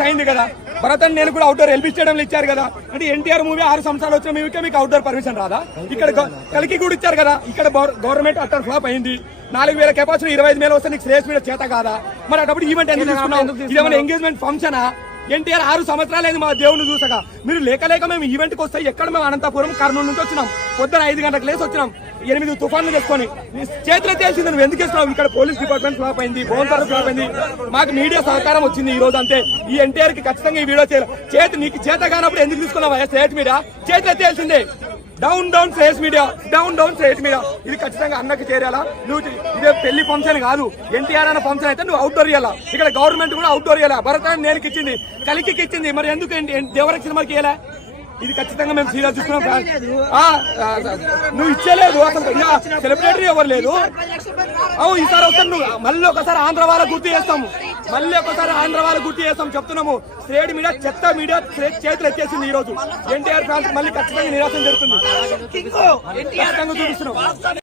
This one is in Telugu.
ఇయర్స్ అయింది కదా, భరతన్ నేను కూడా అవుట్డోర్ ఎల్బీ స్టేడియంలో ఇచ్చారు కదా. అంటే ఎన్టీఆర్ మూవీ 6 సంవత్సరాలు వచ్చిన మీకే మీకు అవుట్డోర్ పర్మిషన్ రాదా? ఇక్కడ కలికి కూడా ఇచ్చారు కదా, ఇక్కడ గవర్నమెంట్ అట్టర్ ఫ్లాప్ అయింది. 4000 కెపాసిటీ 25,000 వస్తే నీకు శ్రేయస్ మీద చేత కాదా? మరి అప్పుడు ఈవెంట్ ఎందుకు తీసుకున్నావు? ఇదేమైనా ఎంగేజ్మెంట్ ఫంక్షనా? ఎన్టీఆర్ 6 సంవత్సరాలైంది మా దేవుని చూసగా. మీరు లేక మేము ఈవెంట్కి వస్తే ఎక్కడ మేము అనంతపురం కర్నూలు నుంచి వచ్చినాం, పొద్దున 5 గంటలకు లేసి వచ్చినాం, 8 తుఫాన్లు తెచ్చుకొని చేతిలో తెలిసింది. నువ్వు ఎందుకు ఇస్తున్నావు? ఇక్కడ పోలీస్ డిపార్ట్మెంట్ ఫ్లాప్ అయింది, భువనపర్ ఫ్లాప్ అయింది, మాకు మీడియా సహకారం వచ్చింది ఈ రోజు. అంతే. ఈ ఎన్టీఆర్ కి ఖచ్చితంగా ఈ వీడియో చేతి నీకు చేత కానప్పుడు ఎందుకు తీసుకున్నావా స్టేట్ మీడియా? చేతిలో తెలిసిందే. Down Shreyas media, down Shreyas media. ఇది ఖచ్చితంగా అన్నకి చేరాలా? నువ్వు ఇదే పెళ్లి ఫంక్షన్ కాదు, ఎన్టీఆర్ అన్న ఫంక్షన్ అయితే నువ్వు అవుట్డోర్ ఇవ్వాలా. ఇక్కడ గవర్నమెంట్ కూడా అవుట్డోర్ ఇవ్వాలా. భరతాన్ని నేను ఇచ్చింది, కలికి ఇచ్చింది, మరి ఎందుకు దేవరక్ష సినిమాకి ఇవ్వాలా? ఇది ఖచ్చితంగా మేము సీరియస్ తీసుకున్నాం. నువ్వు ఇచ్చేలేదు, అసలు సెలబ్రిటీ ఎవరు లేదు. ఈసారి వస్తాను నువ్వు మళ్ళీ ఒకసారి ఆంధ్ర వాళ్ళ గుర్తు చేస్తాము, చెప్తున్నాము. స్ట్రేట్ మీడియా చెత్త మీడియా చేతులు ఎత్తేసింది ఈ రోజు. ఎన్టీఆర్ ఫ్యాన్స్ మళ్ళీ ఖచ్చితంగా నిరాశ జరుగుతుంది. ఖచ్చితంగా చూపిస్తున్నాం.